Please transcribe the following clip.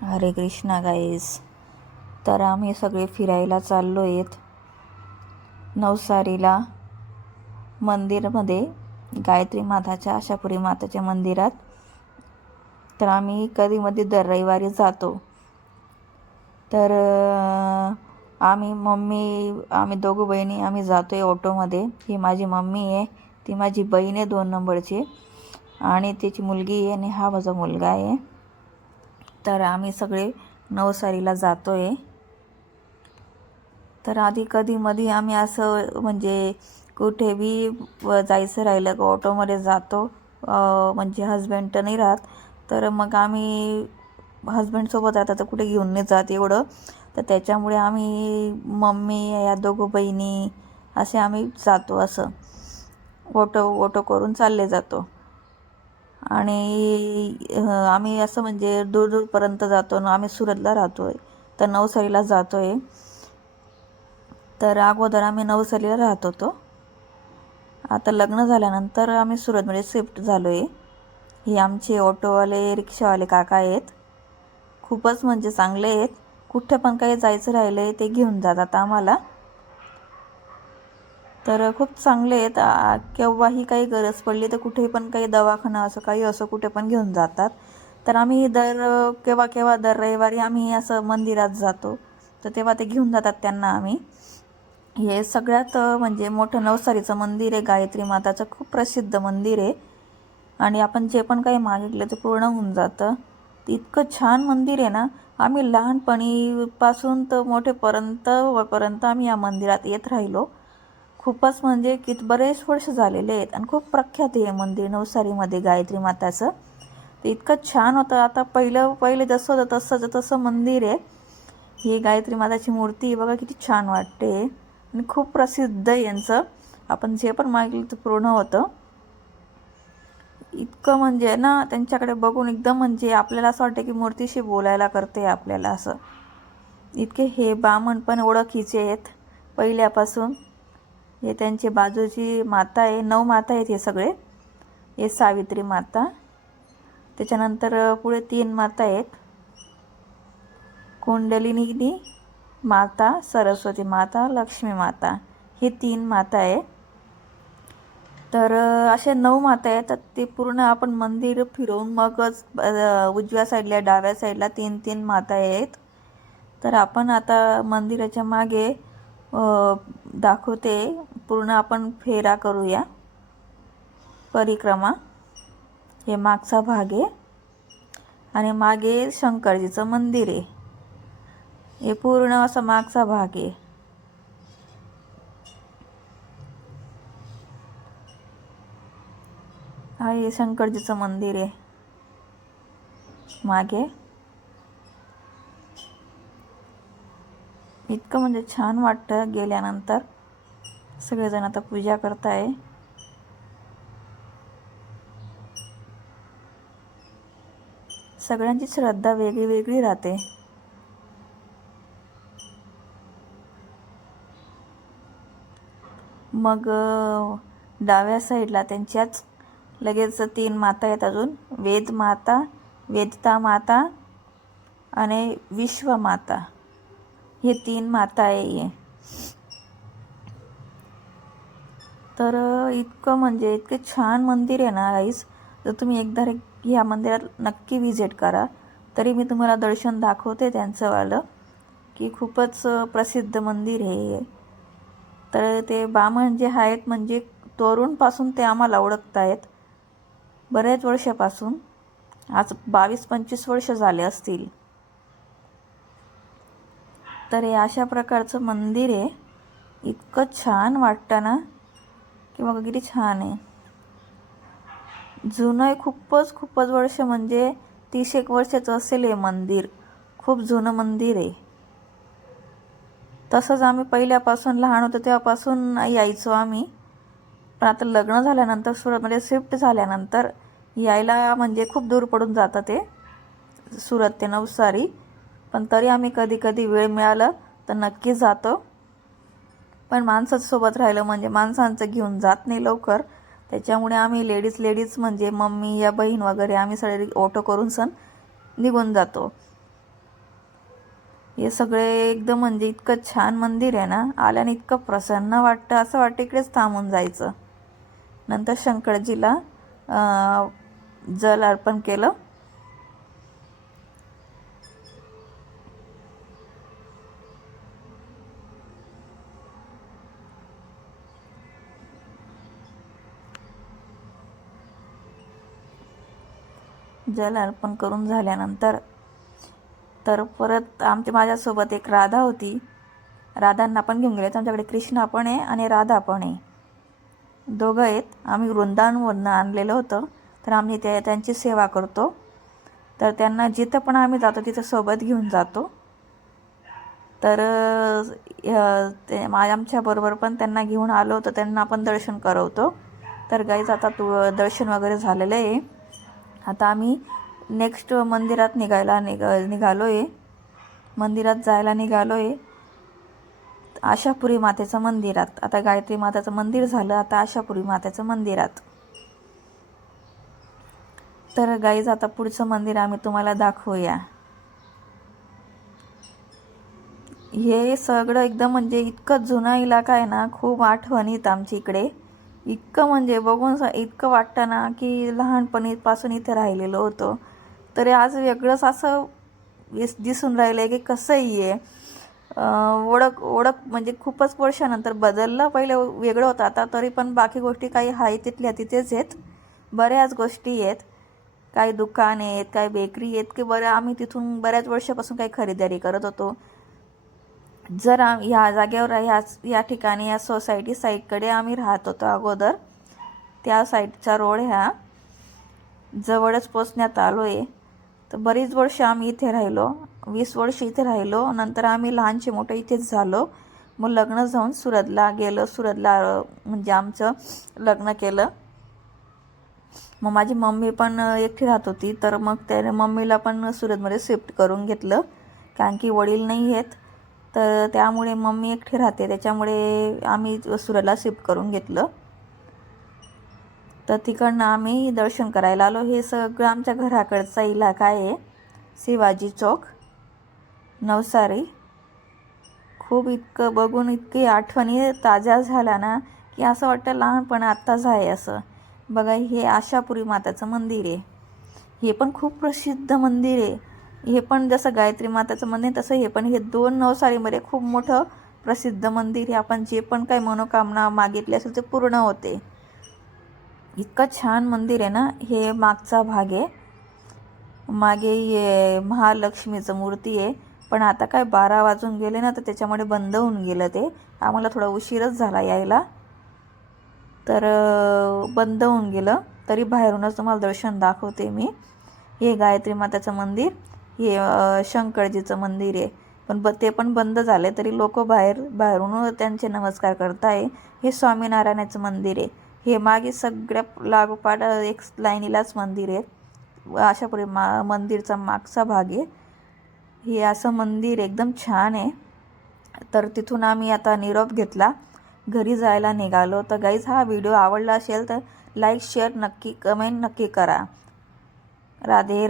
हरे कृष्णा गाईस. तर आम्ही सगळे फिरायला चाललो आहेत नवसारीला मंदिरमध्ये, गायत्री माताच्या, आशापुरी माताच्या मंदिरात. तर आम्ही कधीमध्ये दर रविवारी जातो. तर आम्ही दोघं बहिणी आम्ही जातो आहे ऑटोमध्ये. ही माझी मम्मी आहे, ती माझी बहीण आहे 2 नंबरची, आणि त्याची मुलगी आहे, आणि हा माझा मुलगा आहे. तर आम्ही सगळे नवसारीला जातो आहे. तर आधी कधीमध्ये आम्ही असं म्हणजे कुठे बी जायचं राहिलं का ऑटोमध्ये जातो. म्हणजे हजबंड तर नाही राहत, तर मग आम्ही हजबंडसोबत राहतात तर कुठे घेऊन नाही जात एवढं. तर त्याच्यामुळे आम्ही मम्मी या दोघं बहिणी असे आम्ही जातो, असं ऑटो करून चालले जातो. आणि आम्ही असं म्हणजे दूरपर्यंत जातो ना. आम्ही सुरतला राहतो आहे, तर नवसारीला जातो आहे. तर अगोदर आम्ही नवसारीला राहत होतो. आता लग्न झाल्यानंतर आम्ही सुरतमध्ये शिफ्ट झालो आहे. हे आमचे ऑटोवाले रिक्षावाले काका आहेत, खूपच म्हणजे चांगले आहेत. कुठे पण काही जायचं राहिलं आहे ते घेऊन जातात आम्हाला. तर खूप चांगले आहेत. केव्हाही काही गरज पडली तर कुठेही पण, काही दवाखाना असं काही असं कुठे पण घेऊन जातात. तर आम्ही केव्हा दर रविवारी आम्ही असं मंदिरात जातो, तर तेव्हा ते घेऊन जातात त्यांना आम्ही. हे सगळ्यात म्हणजे मोठं नवसारीचं मंदिर आहे, गायत्री माताचं खूप प्रसिद्ध मंदिर आहे. आणि आपण जे पण काही मागितलं ते पूर्ण होऊन जातं. इतकं छान मंदिर आहे ना. आम्ही लहानपणीपासून तर मोठेपर्यंत आम्ही या मंदिरात येत राहिलो. खूपच म्हणजे बरेच वर्ष झालेले आहेत, आणि खूप प्रख्यात आहे मंदिर नवसारीमध्ये गायत्री माताचं. ते इतकं छान होतं. आता पहिलं जसं होतं तसं मंदिर आहे. ही गायत्री माताची मूर्ती बघा किती छान वाटते, आणि खूप प्रसिद्ध आहे यांचं. आपण जे पण मागितलं ते पूर्ण होतं. इतकं म्हणजे ना, त्यांच्याकडे बघून एकदम म्हणजे आपल्याला असं वाटतं की मूर्तीशी बोलायला करते आपल्याला असं. इतके हे बामण पण ओळखीचे आहेत पहिल्यापासून. हे त्यांची बाजूची माता आहे, 9 माता आहेत हे सगळे. हे सावित्री माता, त्याच्यानंतर पुढे 3 माता आहेत, कुंडलिनी माता, सरस्वती माता, लक्ष्मी माता, हे 3 माता आहे. तर असे 9 माता आहेत. तर ते पूर्ण आपण मंदिर फिरवून मगच उजव्या साईडला डाव्या साईडला 3 माता आहेत. तर आपण आता मंदिराच्या मागे दाखवते, पूर्ण आपण फेरा करूया, परिक्रमा. हे मागचा भाग आहे, आणि मागे शंकरजीचं मंदिर आहे. हे पूर्ण असा मागचा भाग आहे. हा हे शंकरजीचं मंदिर आहे मागे. इतकं म्हणजे छान वाटतं गेल्यानंतर. सगळेजण आता पूजा करताय. सगळ्यांची श्रद्धा वेगळी वेगळी राहते. मग डाव्या साईडला त्यांच्याच लगेच 3 माता आहेत अजून, वेद माता, वेदता माता आणि विश्वमाता, हे 3 माता आहे. तर इतकं म्हणजे इतके छान मंदिर आहे ना गाईस. जर तुम्ही एकदा ह्या मंदिरात नक्की विजिट करा. तरी मी तुम्हाला दर्शन दाखवते त्यांचंवालं, की खूपच प्रसिद्ध मंदिर आहे. तर ते बामण जे आहेत म्हणजे तरुणपासून ते आम्हाला ओळखत आहेत, बरेच वर्षापासून. आज 22-25 वर्ष झाले असतील. तर हे अशा प्रकारचं मंदिर आहे. इतकं छान वाटतं ना, की बघा किती छान आहे. जुनं आहे, खूपच वर्ष, म्हणजे 30-1 वर्षाचं असेल हे मंदिर. खूप जुनं मंदिर आहे. तसंच आम्ही पहिल्यापासून लहान होतो तेव्हापासून यायचो आम्ही. पण आता लग्न झाल्यानंतर, सुरतमध्ये शिफ्ट झाल्यानंतर यायला म्हणजे खूप दूर पडून जातं ते, सुरत ते नवसारी. पण तरी आम्ही कधी वेळ मिळालं तर नक्की जातो. पण माणसाचं सोबत राहिलं म्हणजे माणसांचं घेऊन जात नाही लवकर. त्याच्यामुळे आम्ही लेडीज म्हणजे मम्मी या बहीण वगैरे आम्ही सगळे ऑटो करून निघून जातो. हे सगळे एकदम म्हणजे इतकं छान मंदिर आहे ना, आल्याने इतकं प्रसन्न वाटतं, असं वाटतं इकडेच थांबून जायचं. नंतर शंकरजीला जल अर्पण केलं. जल अर्पण करून झाल्यानंतर तर परत माझ्यासोबत एक राधा होती. राधांना पण घेऊन गेले. आमच्याकडे कृष्णा पण आहे आणि राधा पण आहे, दोघं आहेत. आम्ही वृंदावनवरून आणलेलं होतं, तर आम्ही त्यांची सेवा करतो. तर त्यांना जिथं पण आम्ही जातो तिथं सोबत घेऊन जातो. तर आमच्याबरोबर पण त्यांना घेऊन आलो होतं, त्यांना पण दर्शन करवतो. तर गाईज आता दर्शन वगैरे झालेलं आहे. आता आम्ही नेक्स्ट मंदिरात निघालो आहे. मंदिरात जायला निघालो आहे, आशापुरी मातेचं मंदिरात. आता गायत्री माताचं मंदिर झालं, आता आशापुरी मातेचं मंदिरात. तर गाईज आता पुढचं मंदिर आम्ही तुम्हाला दाखवूया. हे सगळं एकदम म्हणजे इतकं जुना इलाका आहे ना, खूप आठवणीत आमच्या इकडे. इतकं म्हणजे बघून इतकं वाटतं ना की लहानपणीपासून इथे राहिलेलं होतं. तरी आज वेगळंच असं दिसून राहिलं आहे की कसंही आहे. ओळख म्हणजे खूपच वर्षानंतर बदललं. पहिले वेगळं होतं, आता तरी पण बाकी गोष्टी काही आहे तिथल्या तिथेच आहेत. बऱ्याच गोष्टी आहेत, काही दुकान आहेत, काही बेकरी आहेत की बरं आम्ही तिथून बऱ्याच वर्षापासून काही खरेदी करत होतो. जर ह्या जागेवर या ठिकाणी या सोसायटी साईडकडे आम्ही राहत होतो अगोदर, त्या साईडचा रोड ह्या जवळच पोचण्यात आलो आहे. तर बरीच वर्ष आम्ही इथे राहिलो, 20 वर्ष इथे राहिलो. नंतर आम्ही लहानचे मोठे इथेच झालो. मग लग्न जाऊन सुरतला गेलो. सुरतला म्हणजे आमचं लग्न केलं. मग माझी मम्मी पण एकटी राहत होती, तर मग त्याने मम्मीला पण सुरतमध्ये शिफ्ट करून घेतलं, कारण की वडील नाही आहेत. तर त्यामुळे मम्मी एकटी राहते, त्याच्यामुळे आम्ही सुरतला शिफ्ट करून घेतलं. तर तिकडनं आम्ही दर्शन करायला आलो. हे सगळं आमच्या घराकडचा इलाका आहे, शिवाजी चौक, नवसारी. खूप इतकं बघून इतकी आठवणी ताज्या झाल्या ना की असं वाटतं लहानपण आत्ताच आहे असं. बघा, हे आशापुरी माताचं मंदिर आहे. हे पण खूप प्रसिद्ध मंदिर आहे. हे पण जसं गायत्री माताचं मंदिर तसं हे पण, हे 2 नवसारीमध्ये खूप मोठं प्रसिद्ध मंदिर आहे. आपण जे पण काही मनोकामना मागितली असेल ते पूर्ण होते. इतकं छान मंदिर आहे ना. हे मागचा भाग आहे, मागे महालक्ष्मीचं मूर्ती आहे. पण आता काय 12 वाजून गेले ना, तर त्याच्यामुळे बंद होऊन गेलं ते. आम्हाला थोडा उशीरच झाला यायला, तर बंद होऊन गेलं. तरी बाहेरूनच तुम्हाला दर्शन दाखवते मी. हे गायत्री माताचं मंदिर, हे शंकरजीचं मंदिर आहे. पण ते पण बंद झाले, तरी लोक बाहेरून त्यांचे नमस्कार करताय. हे स्वामीनारायणाचं मंदिर आहे. हे मागे सगळ्या लागोपाठ एक लाईनीलाच मंदिर आहे. आशापुरी मंदिरचा मागचा भाग आहे. हे असं मंदिर एकदम छान आहे. तर तिथून आम्ही आता निरोप घेतला, घरी जायला निघालो. तर गाईज, हा व्हिडिओ आवडला असेल तर लाईक शेअर नक्की, कमेंट नक्की करा. राधे राधे.